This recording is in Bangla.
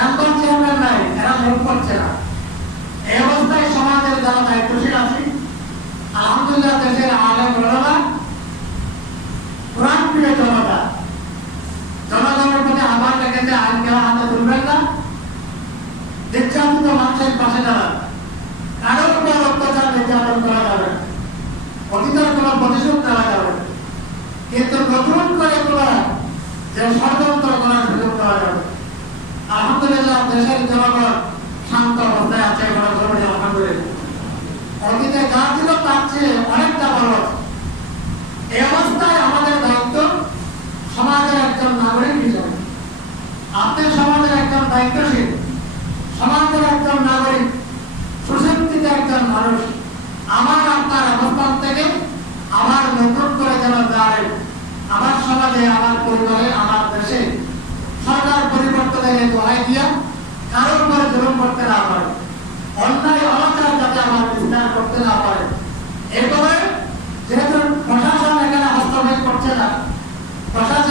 মেম্বার চেয়ারম্যান নাই, এরা ভোট করছে না। এই অবস্থায় সমাজের যারা দায়িত্বশীল আছে, আলহামদুলিল্লাহ দেশের আলেম ওলামা, কোরআন প্রিয় জনতা, জনগণের প্রতি আহ্বান রেখেছে আইন কেউ হাতে তুলবেন না, নির্যাতিত মানুষের পাশে দাঁড়ান, কারোর উপর অত্যাচার নির্যাতন করা যাবে না, অতীতের কোনো প্রতিশোধ নেওয়া যাবে না, কিন্তু নতুন করে কোনো যে ষড়যন্ত্র করার সুযোগ দেওয়া যাবে। আলহামদুলিল্লাহ দেশের জনগণ শান্ত অবস্থায় আছে, আলহামদুলিল্লাহ। অতীতে যা ছিল তার চেয়ে অনেকটা ভালো আছে। এই অবস্থায় আমাদের দায়িত্ব সমাজের একজন নাগরিক হিসেবে, আপনি সমাজের একজন দায়িত্বশীল, সমাজের একজন নাগরিক, সুশিক্ষিত একজন মানুষ, আমার আপনার অবস্থান থেকে আমার নতুন করে যেন দাঁড়ায় আমার সমাজে, আমার পরিবারে, আমার দেশে সরকার পরিবর্তনের দোহাই দিয়া কারোর উপরে জুলুম করতে না পারে, অন্যায় অনাচার যাতে আমার বিস্তার করতে না পারে। এরপরে যেহেতু প্রশাসন এখানে হস্তক্ষেপ করছে না, প্রশাসন